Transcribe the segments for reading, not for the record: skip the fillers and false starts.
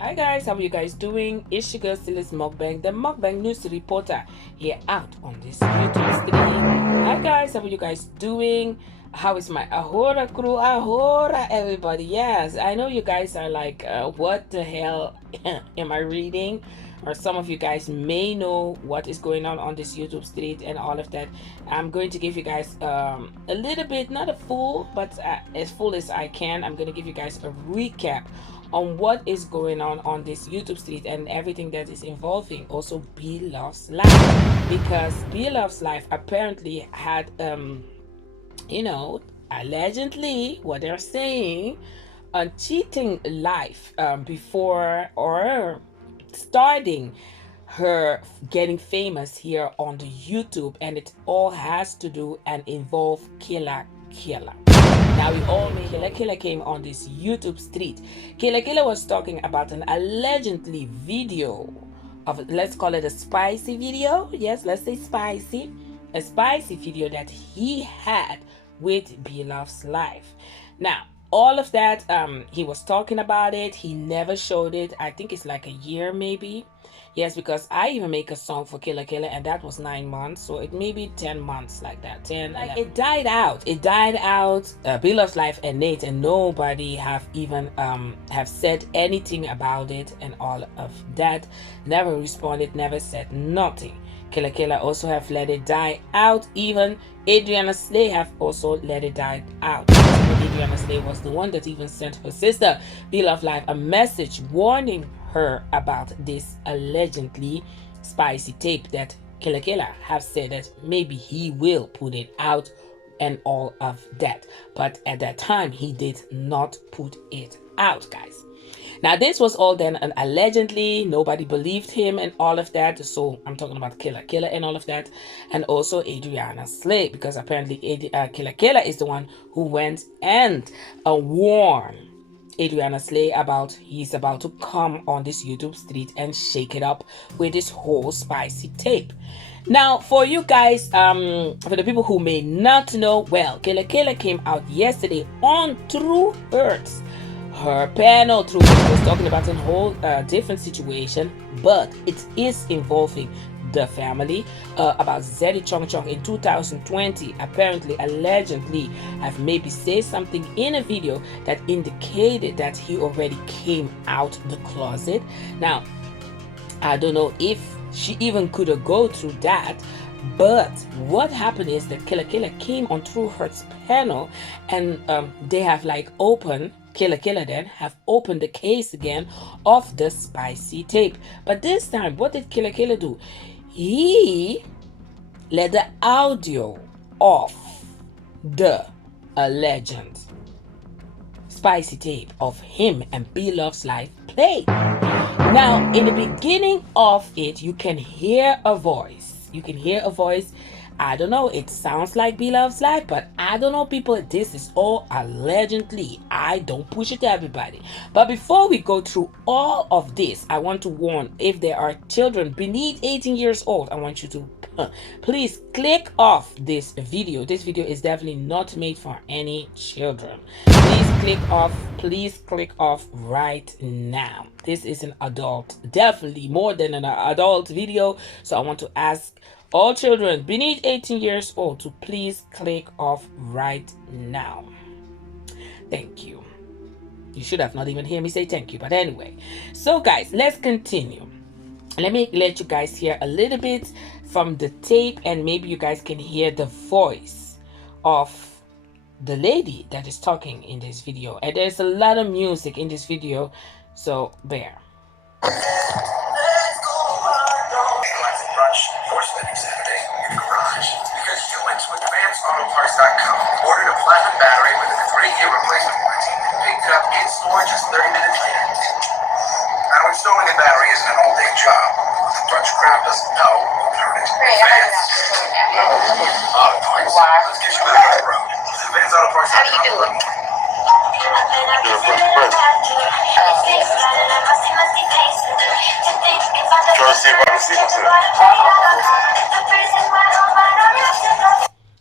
Hi guys, how are you guys doing? It's your girl SYLISMUKBANG, the Mukbang news reporter here out on this YouTube stream. Hi guys, how are you guys doing? How is my Ahora crew? Ahora everybody. Yes, I know you guys are like, what the hell am I reading? Or some of you guys may know what is going on this YouTube street and all of that. I'm going to give you guys a little bit, not a full, but as full as I can. I'm going to give you guys a recap on what is going on this YouTube street and everything that is involving also B Love's life, because B Love's life apparently had allegedly what they're saying, a cheating life before or starting her getting famous here on the YouTube, and it all has to do and involve Killa Killa. Now we all know Killa Killa came on this YouTube street. Killa Killa was talking about an allegedly video of, let's call it a spicy video. Yes, let's say spicy. A spicy video that he had with B Love's life. Now, all of that, he was talking about it. He never showed it. I think it's like a year maybe. Yes, because I even make a song for Killa Killa and that was 9 months, so it may be 10 months like that. 10, like 11. It died out. It died out. B Love's life and Nate, and nobody have even have said anything about it and all of that. Never responded, never said nothing. Killa Killa also have let it die out. Even Adriana Slay have also let it die out. Adriana Slay was the one that even sent her sister B Love Life a message warning her about this allegedly spicy tape that Killa Killa have said that maybe he will put it out and all of that. But at that time, he did not put it out, guys. Now, this was all then and allegedly, nobody believed him and all of that. So I'm talking about Killa Killa and all of that. And also Adriana Slay, because apparently Killa Killa is the one who went and warned Adriana Slay about he's about to come on this YouTube street and shake it up with this whole spicy tape. Now, for you guys, for the people who may not know, well, Killa Killa came out yesterday on True Hurts. Her panel True Hurts was talking about a whole different situation, but it is involving the family, about Zeddy Chong Chong in 2020 apparently allegedly have maybe said something in a video that indicated that he already came out the closet. Now, I don't know if she even could go through that, but what happened is that Killa Killa came on True Hurts panel and they have like opened Killa Killa then have opened the case again of the spicy tape. But this time, what did Killa Killa do? He let the audio of the alleged spicy tape of him and B Love's life play. Now, in the beginning of it, you can hear a voice. You can hear a voice. I don't know, it sounds like B Love's life, but I don't know, people. This is all allegedly. I don't push it to everybody. But before we go through all of this, I want to warn, if there are children beneath 18 years old, I want you to please click off this video. This video is definitely not made for any children. Please click off right now. This is an adult, definitely more than an adult video. So I want to ask all children beneath 18 years old to please click off right now. Thank you. You should have not even heard me say thank you, but anyway. So guys, let's continue. Let me let you guys hear a little bit from the tape, and maybe you guys can hear the voice of the lady that is talking in this video. And there's a lot of music in this video, so bear. Or spending Saturday in the garage. Because you went to AdvancedAutoParts.com, ordered a platinum battery with a 3-year replacement warranty, and picked it up in store just 30 minutes later. Now, installing a battery isn't an all-day job. The Dutch crowd doesn't know Advanced Auto Parts. Let's get you back on the road. Advanced Auto Parts. How do you do it?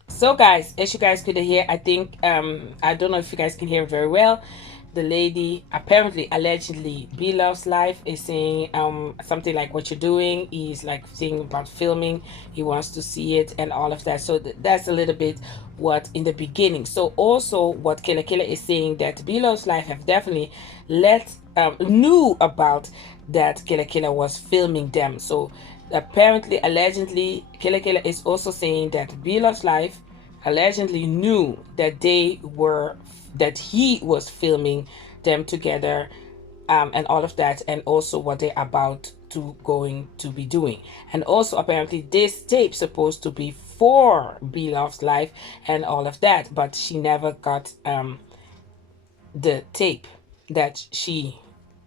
So guys, as you guys could hear, I think I don't know if you guys can hear very well. the lady, apparently allegedly B Love's Life, is saying something like what you're doing is like saying about filming, he wants to see it and all of that. So that's a little bit what in the beginning. So also what Killa Killa is saying, that B Love's Life have definitely knew about that Killa Killa was filming them. So apparently allegedly Killa Killa is also saying that B Love's Life allegedly knew that that he was filming them together, and all of that, and also what they're about to going to be doing. And also apparently this tape supposed to be for B Love's Life and all of that, but she never got the tape that she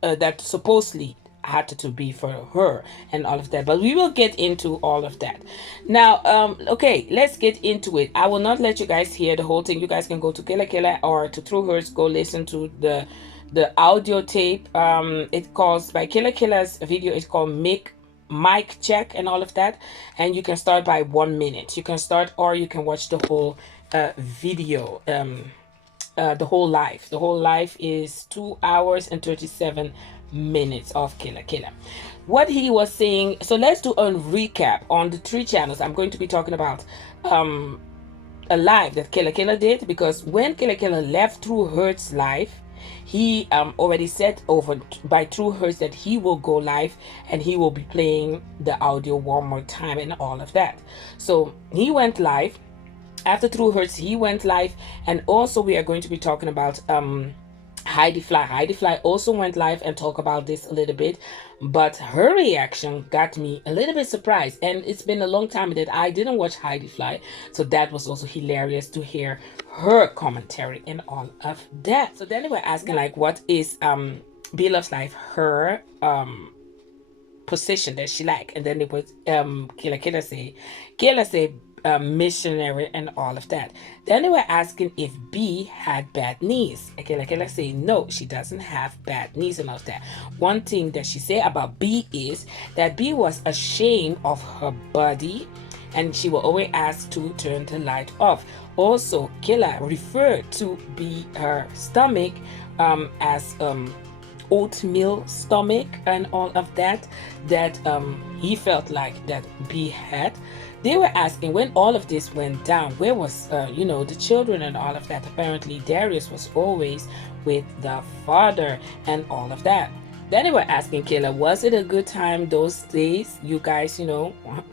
that supposedly had to be for her and all of that. But we will get into all of that now. Okay, let's get into it. I will not let you guys hear the whole thing. You guys can go to Killa Killa or to True Hers, go listen to the audio tape. It calls by Killa Killa's video. It's called mic check and all of that, and you can start by 1 minute. You can start, or you can watch the whole video, the whole life is 2 hours and 37 minutes of Killa Killa. What he was saying, so let's do a recap on the 3 channels. I'm going to be talking about a live that Killa Killa did, because when Killa Killa left True Hers live, he already said over by True Hers that he will go live and he will be playing the audio one more time and all of that. So he went live. After True Hers, he went live, and also we are going to be talking about Heidi Fly. Heidi Fly also went live and talk about this a little bit, but her reaction got me a little bit surprised, and it's been a long time that I didn't watch Heidi Fly, so that was also hilarious to hear her commentary and all of that. So then they were asking like, what is B Love's Life, her position that she like, and then it was Killa say missionary and all of that. Then they were asking if B had bad knees. Killa Killa say no, she doesn't have bad knees and all of that. One thing that she said about B is that B was ashamed of her body, and she will always ask to turn the light off. Also, Killa referred to B her stomach as oatmeal stomach and all of that he felt like that B had. They were asking, when all of this went down, where was the children and all of that. Apparently Darius was always with the father and all of that. Then they were asking Killa, was it a good time those days you guys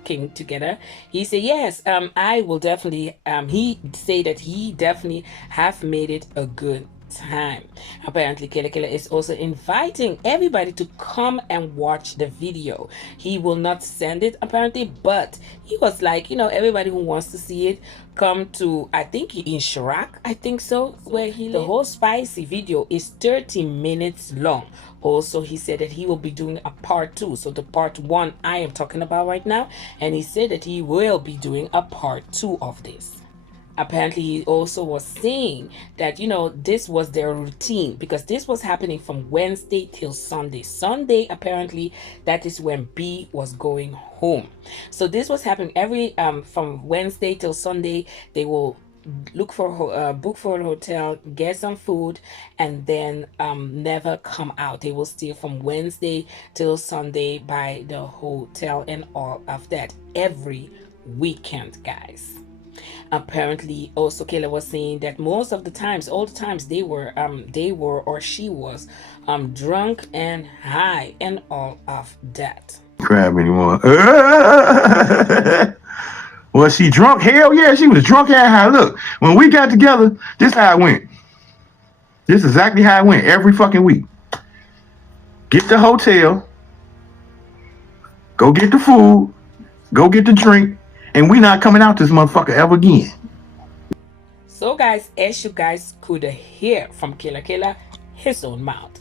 came together? He said yes, I will definitely he said that he definitely have made it a good time. Apparently Killa Killa is also inviting everybody to come and watch the video. He will not send it apparently, but he was like, everybody who wants to see it, come to, I think in Chirac, I think so, where he the whole spicy video is 30 minutes long. Also, he said that he will be doing a part 2. So the part 1 I am talking about right now, and he said that he will be doing a part 2 of this. Apparently he also was saying that this was their routine, because this was happening from Wednesday till Sunday apparently that is when B was going home. So this was happening every from Wednesday till Sunday. They will look for book for a hotel, get some food, and then never come out. They will stay from Wednesday till Sunday by the hotel and all of that every weekend, guys. Apparently also Killa was saying that most of the times, all the times, they were or she was drunk and high and all of that. Crab anymore. Was she drunk? Hell yeah, she was drunk and high. Look, when we got together, this how it went. This is exactly how it went every fucking week. Get the hotel, go get the food, go get the drink, and we not coming out this motherfucker ever again. So guys, as you guys could hear from Killa Killa, his own mouth.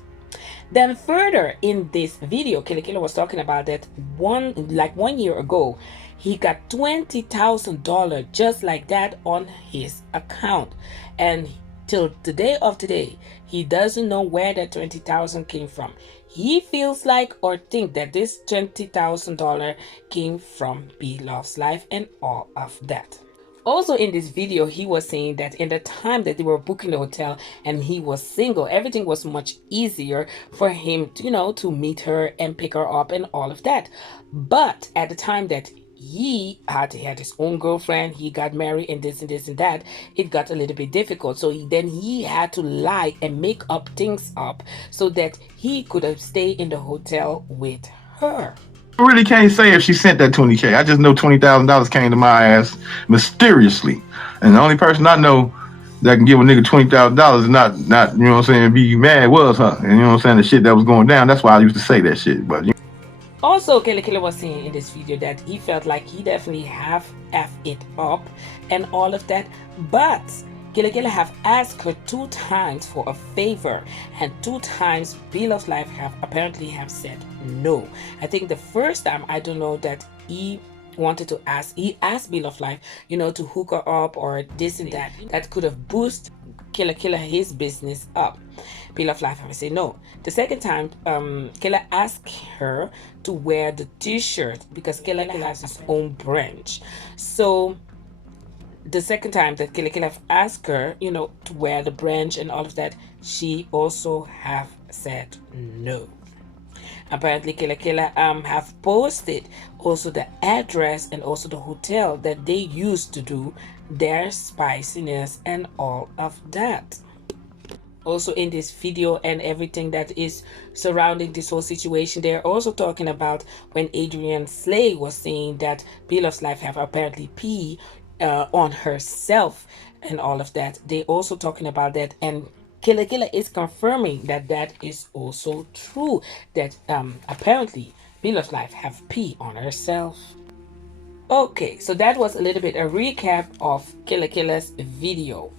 Then further in this video, Killa Killa was talking about that 1 year ago, he got $20,000 just like that on his account, and till the day of today, he doesn't know where that $20,000 came from. He feels like or think that this $20,000 came from B Love's Life and all of that. Also in this video, he was saying that in the time that they were booking the hotel and he was single, everything was much easier for him to, to meet her and pick her up and all of that. But at the time that he had his own girlfriend, he got married and this and this and that, it got a little bit difficult. So then he had to lie and make up things up so that he could have stayed in the hotel with her. I really can't say if she sent that $20K. I just know $20,000 came to my ass mysteriously, and the only person I know that can give a nigga $20,000 and not you know what I'm saying, be mad was her. And you know what I'm saying, the shit that was going down. That's why I used to say that shit. But also, Killa Killa was saying in this video that he felt like he definitely have it up and all of that, but Killa Killa have asked her 2 times for a favor, and 2 times Beloved Life apparently have said no. I think the first time, I don't know, that he asked Beloved Life, to hook her up or this and that could have boosted Killa Killa his business up. Beloved Life have said no. The second time, Killa asked her to wear the t-shirt because Killa Killa has his own branch. So the second time that Killa Killa asked her, to wear the branch and all of that, she also have said no. Apparently, Killa Killa have posted also the address and also the hotel that they used to do their spiciness and all of that. Also in this video and everything that is surrounding this whole situation, they're also talking about when Adrian Slay was saying that Beloved's Life have apparently pee on herself and all of that. They also talking about that, and Killa Killa is confirming that that is also true, that apparently Beloved's Life have pee on herself. Okay, so that was a little bit a recap of Killa Killa's video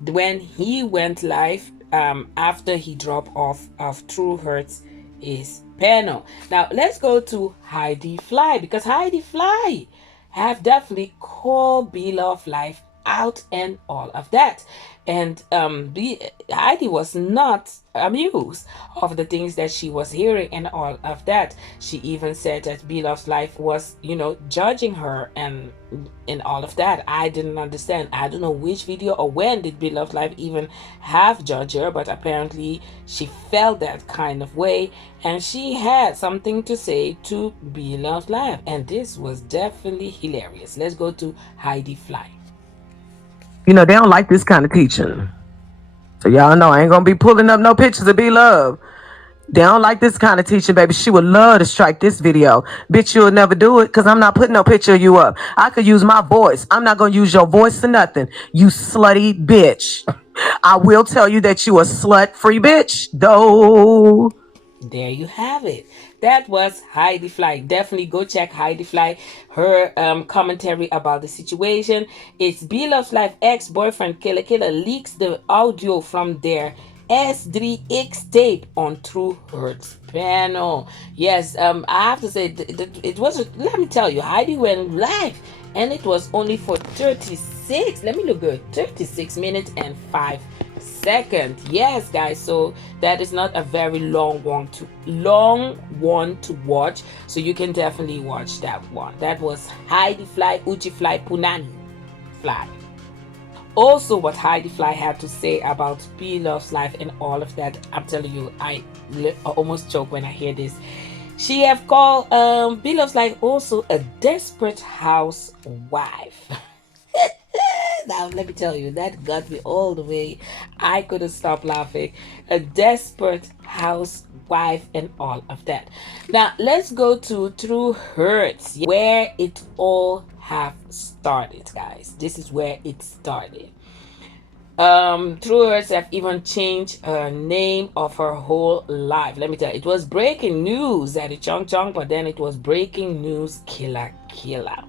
when he went live after he dropped off of True Hurts is panel. Now let's go to Heidi Fly, because Heidi Fly have definitely called Beloved Life out and all of that, and Heidi was not amused of the things that she was hearing and all of that. She even said that Beloved's Life was judging her and all of that. I didn't understand. I don't know which video or when did Beloved's Life even have judged her, but apparently she felt that kind of way and she had something to say to Beloved's Life, and this was definitely hilarious. Let's go to Heidi Fly. They don't like this kind of teaching. So y'all know I ain't gonna be pulling up no pictures of Beloved. They don't like this kind of teaching, baby. She would love to strike this video. Bitch, you'll never do it because I'm not putting no picture of you up. I could use my voice. I'm not gonna use your voice for nothing, you slutty bitch. I will tell you that you a slut-free bitch, though. There you have it. That was Heidi Fly. Definitely go check Heidi Fly, her commentary about the situation. It's Beloved's Life ex-boyfriend Killa Killa leaks the audio from their S3X tape on True Hurts panel. Yes, I have to say it was, let me tell you, Heidi went live and it was only for 36, let me look good, 36 minutes and 5 seconds. Yes, guys, so that is not a very long one to watch, so you can definitely watch that one. That was Heidi Fly, Uchi Fly, Punani Fly. Also, what Heidi Fly had to say about Beloved's Life and all of that, I'm telling you, I almost choke when I hear this. She have called Beloved's Life also a desperate housewife. Now, let me tell you, that got me all the way. I couldn't stop laughing. A desperate housewife and all of that. Now, let's go to True Hurts, where it all have started, guys. This is where it started. True Hurts have even changed her name of her whole life. Let me tell you, it was breaking news at the Chung Chung, but then it was breaking news Killa Killa.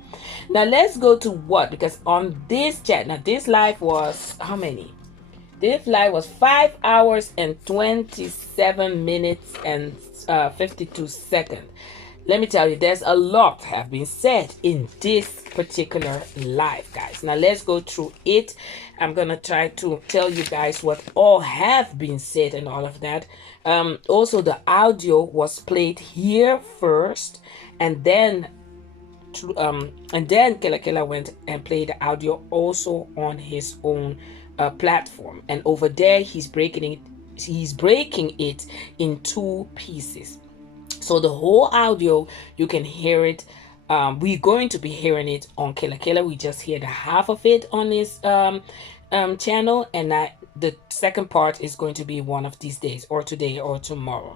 Now let's go to what, because on this chat, now this live was how many? This live was 5 hours and 27 minutes and 52 seconds. Let me tell you, there's a lot have been said in this particular live, guys. Now let's go through it. I'm gonna try to tell you guys what all have been said and all of that. Also, the audio was played here first, and then and then Killa Killa went and played the audio also on his own platform, and over there he's breaking it in two pieces. So the whole audio, you can hear it. We're going to be hearing it on Killa Killa. We just hear the half of it on his channel, and the second part is going to be one of these days, or today or tomorrow.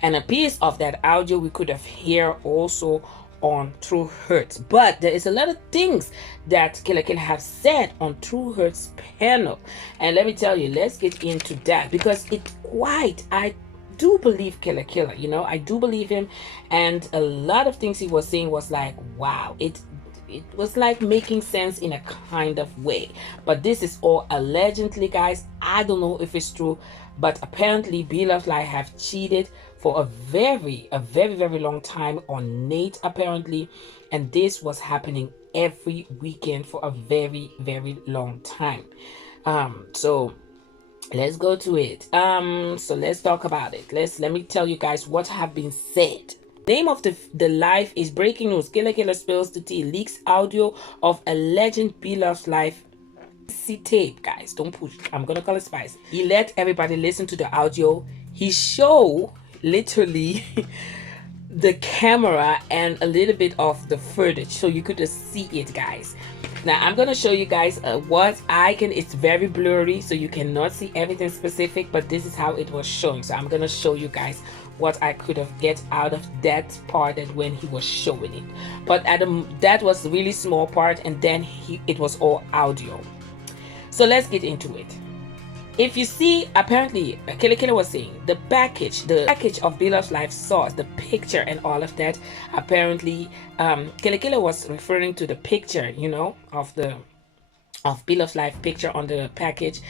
And a piece of that audio we could have hear also on True Hurts, but there is a lot of things that Killa Killa have said on True Hurts panel, and let me tell you, let's get into that, because I do believe Killa Killa, you know, I do believe him, and a lot of things he was saying was like, wow, it was like making sense in a kind of way. But this is all allegedly, guys. I don't know if it's true, but apparently Bella Fly have cheated for a very long time on Nate, apparently, and this was happening every weekend for a very long time. So let's go to it. So let's talk about it. Let me tell you guys what have been said. Name of the live is breaking news. Killa Killa spills the tea, leaks audio of a legend Bella's life. See tape, guys, don't push. I'm gonna call it spice. He let everybody listen to the audio. He showed literally the camera and a little bit of the footage, so you could just see it, guys. Now I'm gonna show you guys what I can. It's very blurry, so you cannot see everything specific, but this is how it was showing. So I'm gonna show you guys what I could have get out of that part, that when he was showing it. But that was a really small part, and then it was all audio. So let's get into it. If you see, apparently Killa Killa was saying the package of Bella's life sauce, the picture and all of that. Apparently Killa Killa was referring to the picture, you know, of Bella's life picture on the package.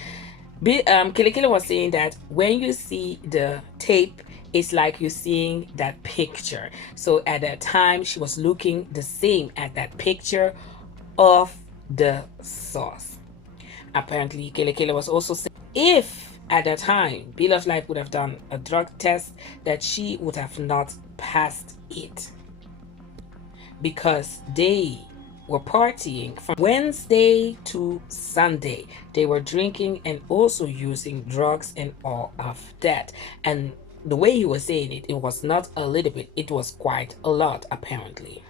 Killa Killa was saying that when you see the tape, it's like you're seeing that picture. So at that time she was looking the same at that picture of the sauce. Apparently Killa Killa was also saying if at that time Bella's life would have done a drug test, that she would have not passed it, because they were partying from Wednesday to Sunday. They were drinking and also using drugs and all of that. And the way he was saying it, it was not a little bit, it was quite a lot. Apparently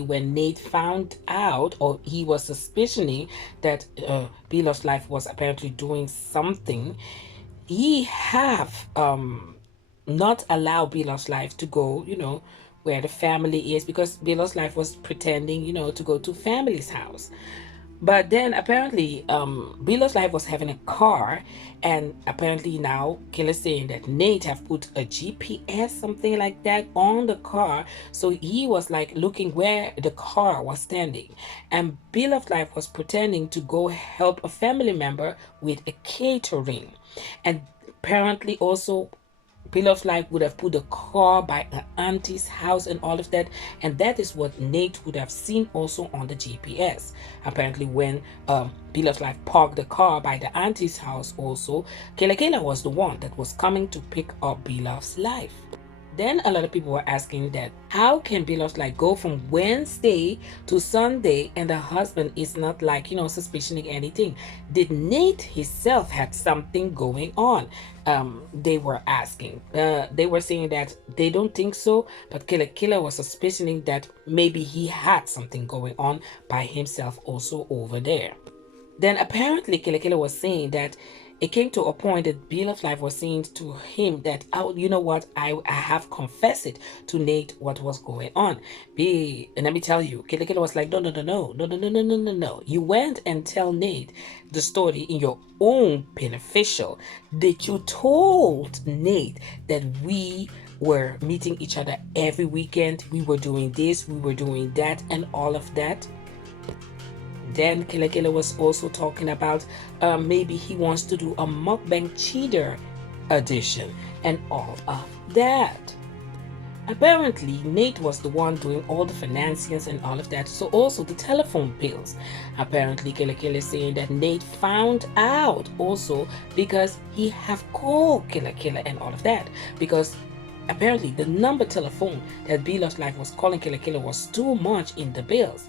when Nate found out, or he was suspicioning that Bella's life was apparently doing something, he have not allowed Bella's life to go, you know, where the family is, because Bella's life was pretending, you know, to go to family's house. But then apparently Bella's life was having a car, and apparently now Killa's saying that Nate have put a GPS, something like that, on the car. So he was like looking where the car was standing, and Bella's life was pretending to go help a family member with a catering. And apparently also Bella's life would have put the car by an auntie's house and all of that, and that is what Nate would have seen also on the GPS. Apparently when Bella's life parked the car by the auntie's house, also Killa Killa was the one that was coming to pick up Bella's life. Then a lot of people were asking that how can Bella's life go from Wednesday to Sunday and the husband is not like, you know, suspicioning anything? Did Nate himself had something going on? They were asking. They were saying that they don't think so, but Killa Killa was suspicioning that maybe he had something going on by himself also over there. Then apparently Killa Killa was saying that it came to a point that Bella's life was saying to him that, oh, you know what, I have confessed it to Nate what was going on. And let me tell you, Killa Killa was like, no. You went and tell Nate the story in your own beneficial. That you told Nate that we were meeting each other every weekend, we were doing this, we were doing that, and all of that. Then Killa Killa was also talking about maybe he wants to do a Mukbang cheater edition and all of that. Apparently Nate was the one doing all the financials and all of that, so also the telephone bills. Apparently Killa Killa is saying that Nate found out also because he have called Killa Killa and all of that, because apparently the number telephone that B-Love's Life was calling Killa Killa was too much in the bills.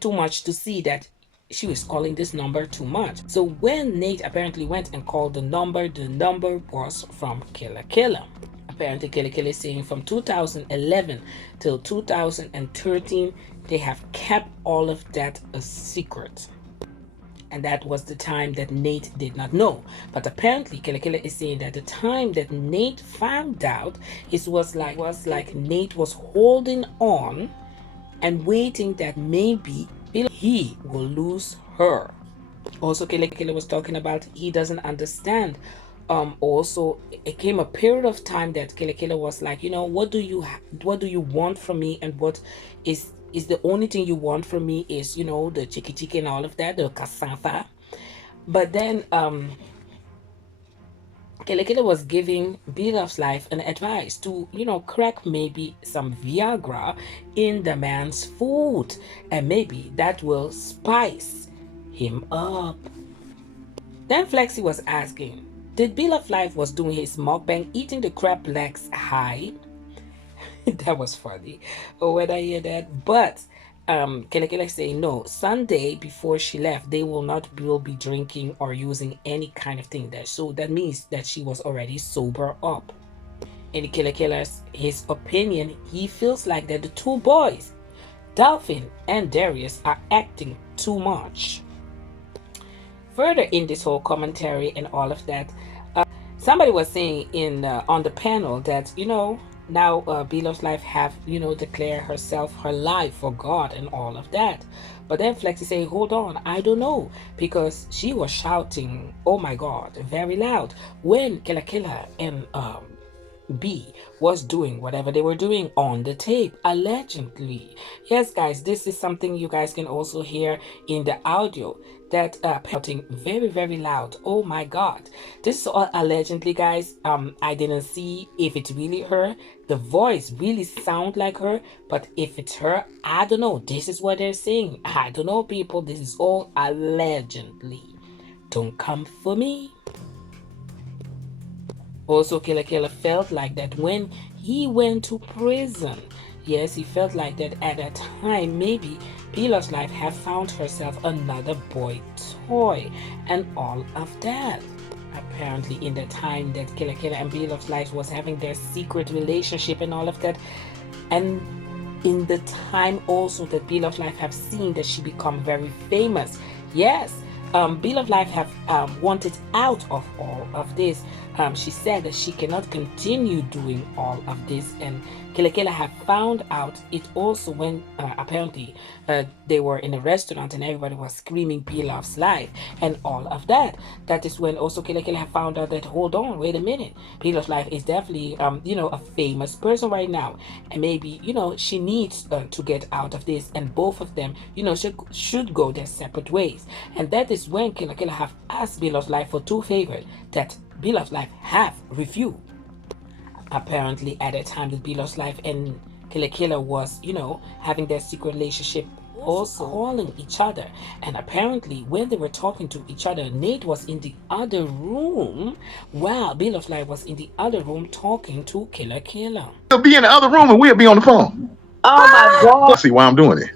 Too much to see that she was calling this number too much. So when Nate apparently went and called the number was from Killa Killa. Apparently Killa Killa is saying from 2011 till 2013 they have kept all of that a secret. And that was the time that Nate did not know. But apparently Killa Killa is saying that the time that Nate found out, it was like Nate was holding on and waiting that maybe he will lose her. Also Killa Killa was talking about he doesn't understand. Also it came a period of time that Killa Killa was like, what do you want from me, and what is the only thing you want from me is, the chiki and all of that, the cassava. But then Killa Killa was giving B-Love's Life an advice to, crack maybe some Viagra in the man's food, and maybe that will spice him up. Then Flexi was asking, did B-Love's Life was doing his mukbang eating the crab legs high? That was funny. Oh, when I hear that. But Killa Killa saying no. Sunday before she left, they will be drinking or using any kind of thing there. So that means that she was already sober up. In Killa Killa's his opinion, he feels like that the two boys, Dolphin and Darius, are acting too much. Further in this whole commentary and all of that, somebody was saying in on the panel that now B-Love's Life have declared herself her life for God and all of that. But then Flexi say, hold on, I don't know, because she was shouting, oh my God, very loud when Killa Killa and B was doing whatever they were doing on the tape, allegedly. Yes, guys, this is something you guys can also hear in the audio, that shouting very, very loud. Oh my God, this is all allegedly, guys. I didn't see if it's really her. The voice really sound like her, but if it's her, I don't know. This is what they're saying. I don't know, people. This is all allegedly. Don't come for me. Also, Killa Killa felt like that when he went to prison. Yes, he felt like that at that time maybe B-Love's Life have found herself another boy toy and all of that. Apparently in the time that Killa Killa and B-Love's Life was having their secret relationship and all of that, and in the time also that B-Love's Life have seen that she become very famous. Yes, B-Love's Life have wanted out of all of this. She said that she cannot continue doing all of this, and Killa Killa have found out it also when apparently they were in a restaurant and everybody was screaming B-Love's Life and all of that. That is when also Killa Killa have found out that, hold on, wait a minute, B-Love's Life is definitely a famous person right now, and maybe she needs to get out of this, and both of them should go their separate ways. And that is when Killa Killa have asked B-Love's Life for two favors that B-Love's Life have refused. Apparently at a time that B-Love's Life and Killa Killa was having their secret relationship, also calling each other. And apparently when they were talking to each other, Nate was in the other room while B-Love's Life was in the other room talking to Killa Killa. He'll be in the other room and we'll be on the phone. Oh my God. See why I'm doing it.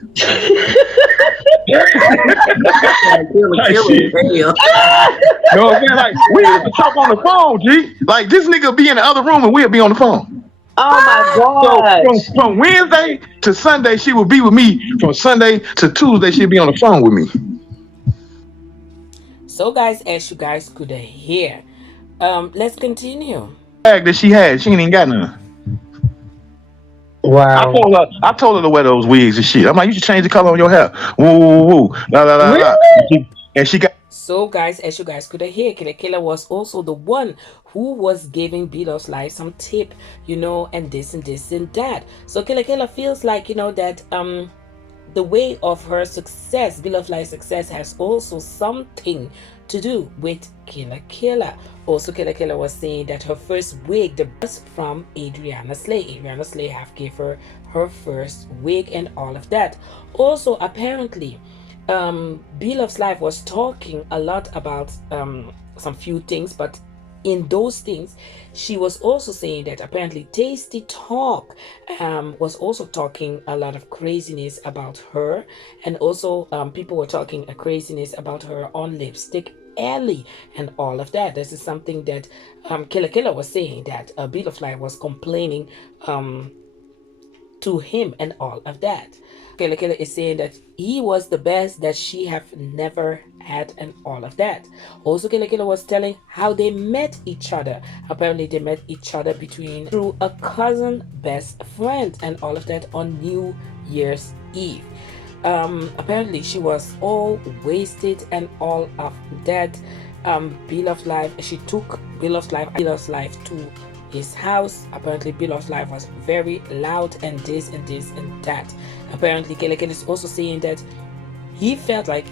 No, like we have to talk on the phone, G. Like this nigga be in the other room and we'll be on the phone. Oh my God. So from Wednesday to Sunday, she will be with me. From Sunday to Tuesday, she'll be on the phone with me. So guys, as you guys could hear, let's continue. Bag that she had, she ain't even got none. Wow. I told her to wear those wigs and shit. I'm like, you should change the color on your hair. Woo, woo, woo. La, la, la, la. And she got. So guys, as you guys could hear, Killa Killa was also the one who was giving B-Love's Life some tip, and this and this and that. So Killa Killa feels like, that the way of her success, B-Love's Life success, has also something to do with Killa Killa. Also, Killa Killa was saying that her first wig was from Adriana Slay. Adriana Slay have gave her her first wig and all of that. Also, apparently, B-Love's Life was talking a lot about some few things, but in those things, she was also saying that apparently Tasty Talk was also talking a lot of craziness about her, and also people were talking a craziness about her on Lipstick Alley and all of that. This is something that Killa Killa was saying, that Bit of Life was complaining to him and all of that. Killa Killa is saying that he was the best that she have never had and all of that. Also, Killa Killa was telling how they met each other. Apparently, they met each other through a cousin best friend and all of that on New Year's Eve. Apparently, she was all wasted and all of that. Beloved Life, she took Beloved Life to his house. Apparently, Beloved Life was very loud and this and this and that. Apparently, Killa Killa is also saying that he felt like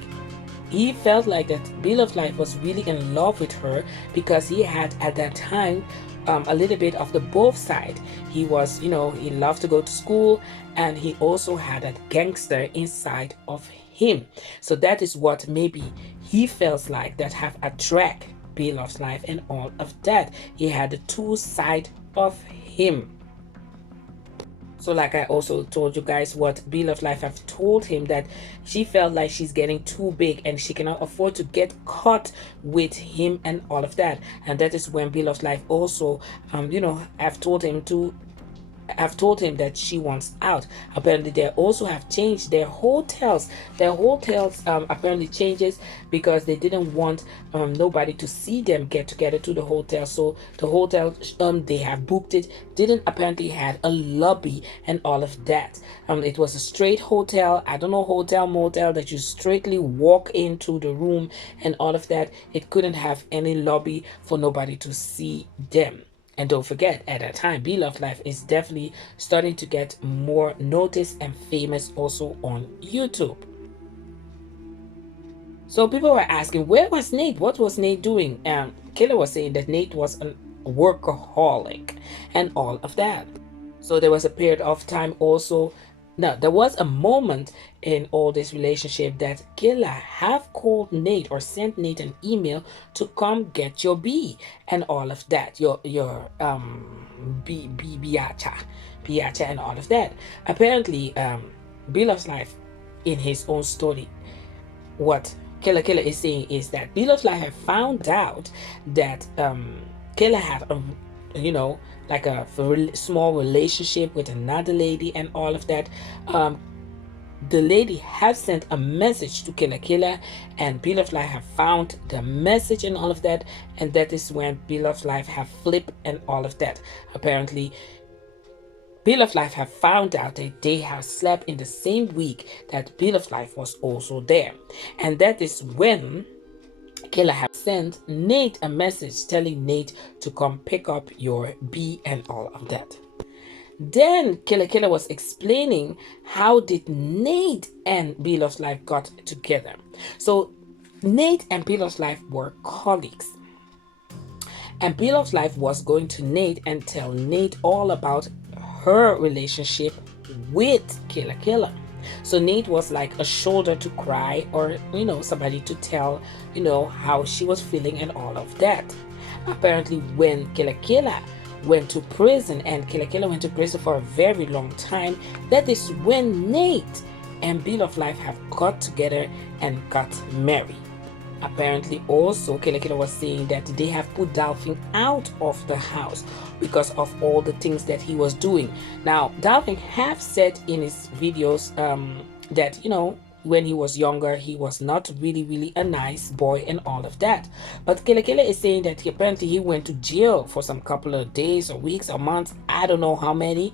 that Beloved Life was really in love with her, because he had at that time a little bit of the both side. He was, he loved to go to school, and he also had a gangster inside of him. So that is what maybe he feels like that have attract Beloved Life and all of that. He had the two side of him. So like I also told you guys what Beloved Life have told him, that she felt like she's getting too big and she cannot afford to get caught with him and all of that. And that is when Beloved Life also, I've told him that she wants out. Apparently, they also have changed their hotels. Their hotels apparently changes because they didn't want nobody to see them get together to the hotel. So the hotel they have booked it didn't apparently had a lobby and all of that. It was a straight hotel. I don't know, hotel motel that you straightly walk into the room and all of that. It couldn't have any lobby for nobody to see them. And don't forget, at that time, Beloved Life is definitely starting to get more notice and famous also on YouTube. So people were asking, where was Nate? What was Nate doing? Killa was saying that Nate was a workaholic and all of that. So there was a period of time also. Now, there was a moment in all this relationship that Killa have called Nate or sent Nate an email to come get your B and all of that, your biacha and all of that. Apparently, Beloved Life, in his own story, what Killa Killa is saying is that Beloved Life have found out that Killa had a like a small relationship with another lady and all of that. The lady have sent a message to Killa Killa, and Beloved Life have found the message and all of that, and that is when Beloved Life have flipped and all of that. Apparently, Beloved Life have found out that they have slept in the same week that Beloved Life was also there, and that is when Killa have sent Nate a message telling Nate to come pick up your B and all of that. Then Killa Killa was explaining how did Nate and Beloved Life got together. So Nate and Beloved Life were colleagues, and Beloved Life was going to Nate and tell Nate all about her relationship with Killa Killa. So Nate was like a shoulder to cry, or somebody to tell how she was feeling and all of that. Apparently, when Killa Killa went to prison, and Killa Killa went to prison for a very long time, that is when Nate and Beloved Life have got together and got married. Apparently also Killa Killa was saying that they have put Dolphin out of the house because of all the things that he was doing. Now Dolphin have said in his videos that when he was younger he was not really a nice boy and all of that, but Killa Killa is saying that apparently he went to jail for some couple of days or weeks or months, I don't know how many,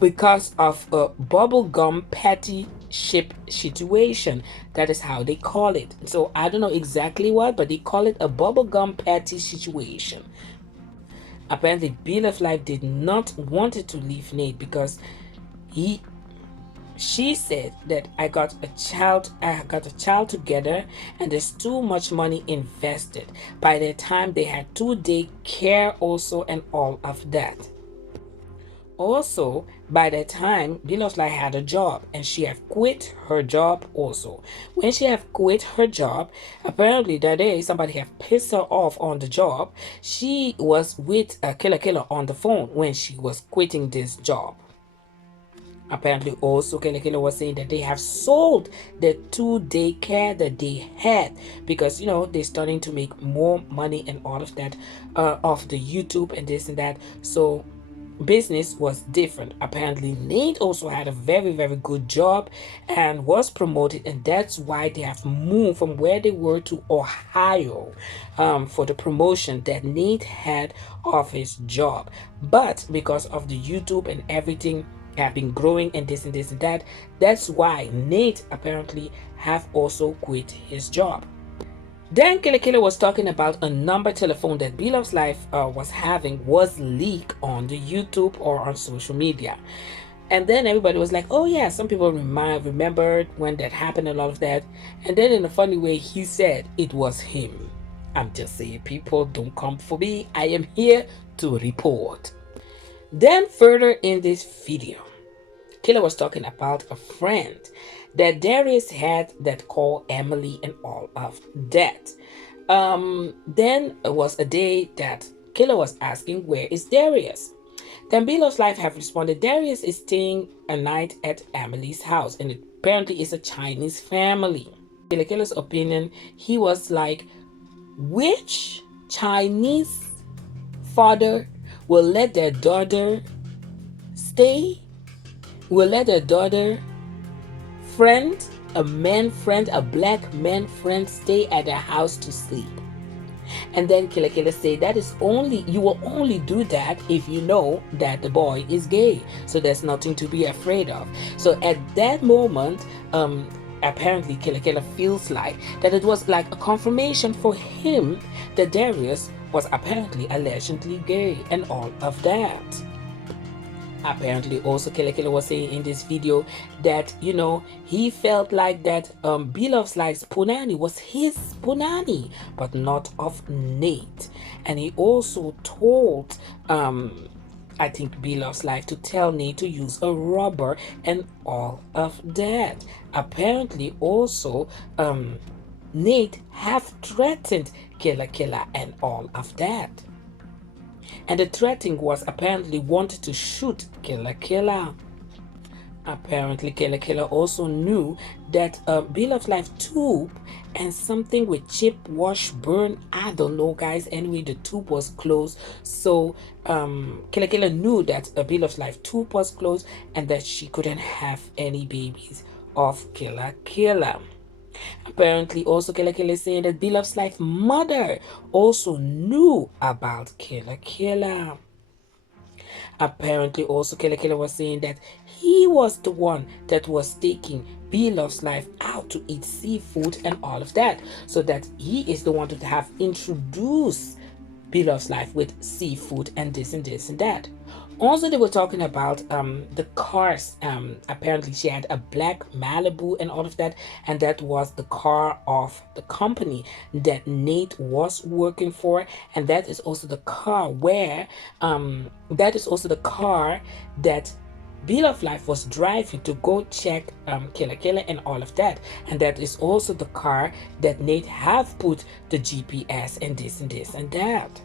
because of a bubblegum patty ship situation. That is how they call it. So I don't know exactly what, but they call it a bubblegum patty situation. Apparently Beloved Life did not want to leave Nate because she said that I got a child together and there's too much money invested. By the time they had 2-day care also and all of that. Also, by that time, Killa Killa had a job and she have quit her job also. When she have quit her job, apparently that day somebody have pissed her off on the job. She was with Killa Killa on the phone when she was quitting this job. Apparently also Killa Killa was saying that they have sold the 2 daycare that they had because they're starting to make more money and all of that off the YouTube and this and that. So business was different. Apparently Nate also had a very very good job and was promoted, and that's why they have moved from where they were to Ohio for the promotion that Nate had of his job. But because of the YouTube and everything have been growing and this and that, that's why Nate apparently have also quit his job. Then Killa Killa was talking about a number telephone that Belov's Life was having was leaked on the YouTube or on social media. And then everybody was like, oh yeah, some people remembered when that happened and all of that. And then in a funny way, he said it was him. I'm just saying, people, don't come for me. I am here to report. Then further in this video, Killa was talking about a friend that Darius had that called Emily and all of that. Then it was a day that Killa was asking, where is Darius? Then Belov's Life have responded, Darius is staying a night at Emily's house, and it apparently is a Chinese family. Killa Killa's opinion, he was like, which Chinese father will let their daughter stay? Will let their daughter friend, a man friend, a black man friend, stay at their house to sleep? And then Killa Killa say that is only, you will only do that if you know that the boy is gay. So there's nothing to be afraid of. So at that moment, apparently Killa Killa feels like that it was like a confirmation for him that Darius was apparently allegedly gay and all of that. Apparently also Killa Killa was saying in this video that he felt like that Belov's Life's punani was his punani but not of Nate. And he also told I think Belov's Life to tell Nate to use a rubber and all of that. Apparently also Nate have threatened Killa Killa and all of that. And the threatening was apparently wanted to shoot Killa Killa. Apparently Killa Killa also knew that Beloved Life tube and something with chip wash burn, I don't know guys, anyway the tube was closed. So Killa Killa knew that Beloved Life tube was closed and that she couldn't have any babies of Killa Killa. Apparently also Killa Killa is saying that Beloved's Life mother also knew about Killa Killa. Apparently also Killa Killa was saying that he was the one that was taking Beloved's Life out to eat seafood and all of that, so that he is the one to have introduced Beloved's Life with seafood and this and this and that. Also they were talking about the cars. Apparently she had a black Malibu and all of that, and that was the car of the company that Nate was working for, and that is also the car where that is also the car that Beloved Life was driving to go check Killa Killa and all of that, and that is also the car that Nate have put the GPS and this and that.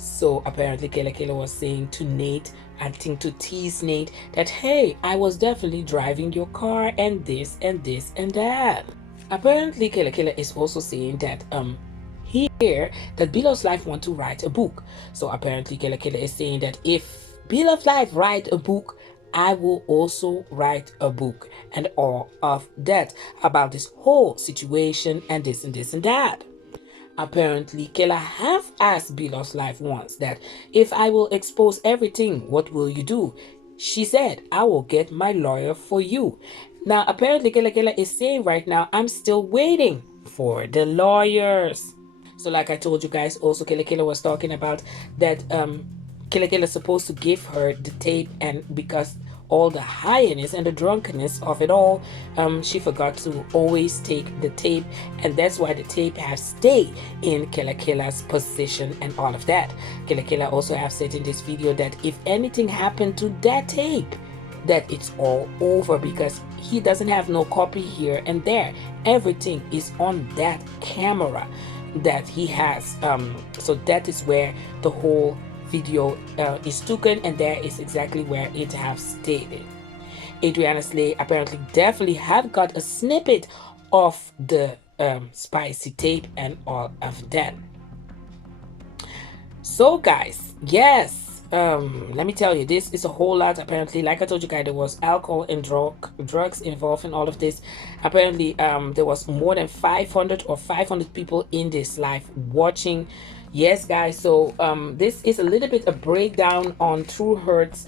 So apparently Killa Killa was saying to Nate, I think to tease Nate, that hey, I was definitely driving your car and this and this and that. Apparently Killa Killa is also saying that here that Beloved's Life want to write a book. So apparently Killa Killa is saying that if Beloved's Life write a book, I will also write a book and all of that about this whole situation and this and that. Apparently, Killa have asked Beloved's Life once that if I will expose everything, what will you do? She said, I will get my lawyer for you. Now, apparently, Killa Killa is saying right now, I'm still waiting for the lawyers. So like I told you guys, also Killa Killa was talking about that Killa Killa is supposed to give her the tape, and because all the highness and the drunkenness of it all, she forgot to always take the tape, and that's why the tape has stayed in Killa Killa's position and all of that. Killa Killa also have said in this video that if anything happened to that tape, that it's all over, because he doesn't have no copy here and there. Everything is on that camera that he has. So that is where the whole video is taken, and there is exactly where it have stated. Adriana Slay apparently definitely have got a snippet of the spicy tape and all of that. So guys, yes, let me tell you, this is a whole lot. Apparently, like I told you guys, there was alcohol and drugs involved in all of this. Apparently, there was more than 500 people in this live watching. Yes guys, so this is a little bit a breakdown on True Hurt's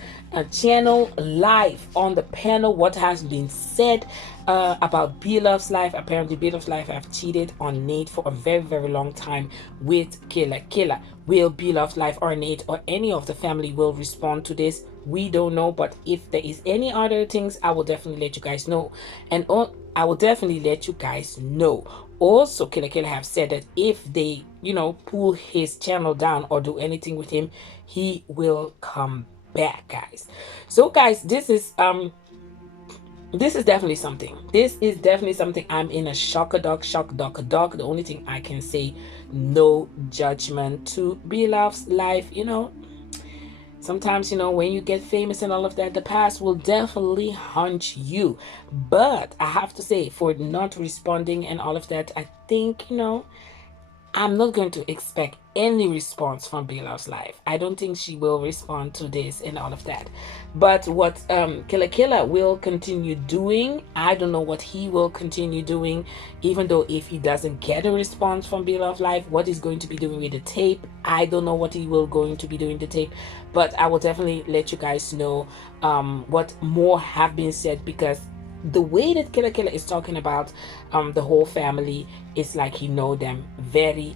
channel live on the panel, what has been said about B-Love's life. Apparently B-Love's life have cheated on Nate for a very long time with Killa Killa. Will B-Love's life or Nate or any of the family will respond to this? We don't know, but if there is any other things, I will definitely let you guys know, and I will definitely let you guys know. Also, Killa Killa have said that if they, you know, pull his channel down or do anything with him, he will come back, guys. So guys, this is definitely something. This is definitely something. I'm in a shock dog. The only thing I can say, no judgment to B-Love's life. You know, sometimes, you know, when you get famous and all of that, the past will definitely haunt you. But I have to say, for not responding and all of that, I think, you know, I'm not going to expect any response from B-Love's life. I don't think she will respond to this and all of that. But what Killa Killa will continue doing, I don't know what he will continue doing, even though if he doesn't get a response from B-Love's life, what he's going to be doing with the tape, I don't know what he will going to be doing the tape. But I will definitely let you guys know what more have been said, because the way that Killa Killa is talking about the whole family, it's like he know them very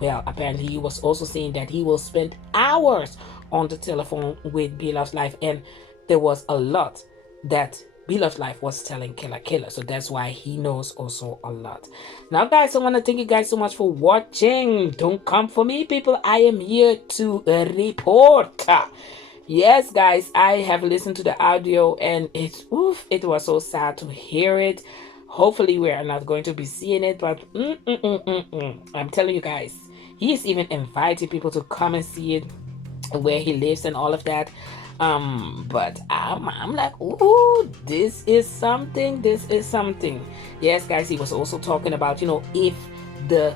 well. Apparently he was also saying that he will spend hours on the telephone with B-Love's life, and there was a lot that B-Love's life was telling Killa Killa, so that's why he knows also a lot. Now guys, I want to thank you guys so much for watching. Don't come for me, people. I am here to report. Yes guys, I have listened to the audio, and it was so sad to hear it. Hopefully we are not going to be seeing it, but I'm telling you guys, he is even inviting people to come and see it, where he lives and all of that. But I'm like, ooh, this is something. Yes guys, he was also talking about, you know, if the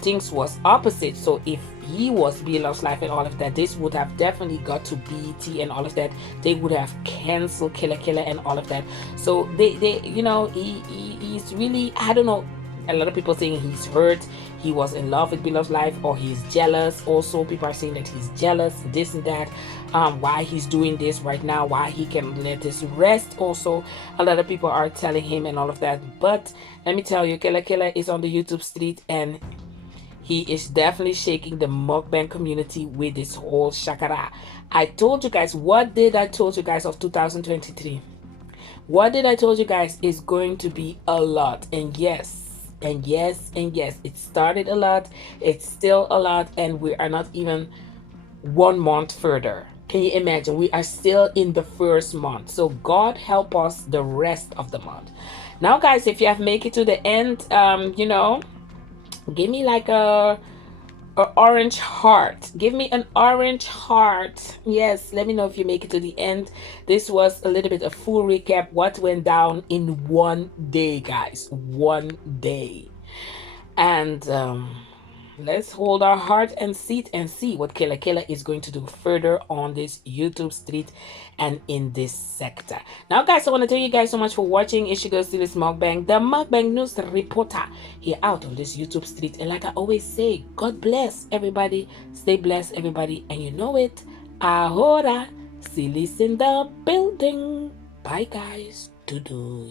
things was opposite, so if he was B-Love's life and all of that, this would have definitely got to BT and all of that. They would have canceled Killa Killa and all of that. So they you know, he's really, I don't know, a lot of people saying he's hurt, he was in love with B-Love's life, or he's jealous. Also people are saying that he's jealous, this and that, why he's doing this right now, why he can let this rest. Also a lot of people are telling him and all of that. But let me tell you, Killa Killa is on the YouTube street, and he is definitely shaking the mukbang community with this whole shakara. I told you guys, what did I told you guys of 2023? What did I told you guys is going to be a lot. And yes, it started a lot, it's still a lot, and we are not even 1 month further. Can you imagine? We are still in the first month, so God help us the rest of the month. Now guys, if you have make it to the end, you know, give me like a orange heart. Give me an orange heart. Yes, let me know if you make it to the end. This was a little bit of full recap what went down in 1 day, guys. 1 day. And let's hold our heart and see what Killa Killa is going to do further on this YouTube street and in this sector. Now guys, I want to thank you guys so much for watching. It's your girl SYLISMUKBANG, the Mukbang news reporter, here out on this YouTube street. And like I always say, God bless everybody, stay blessed everybody, and you know it, ahora, Sylis in the building. Bye guys, doo-doo.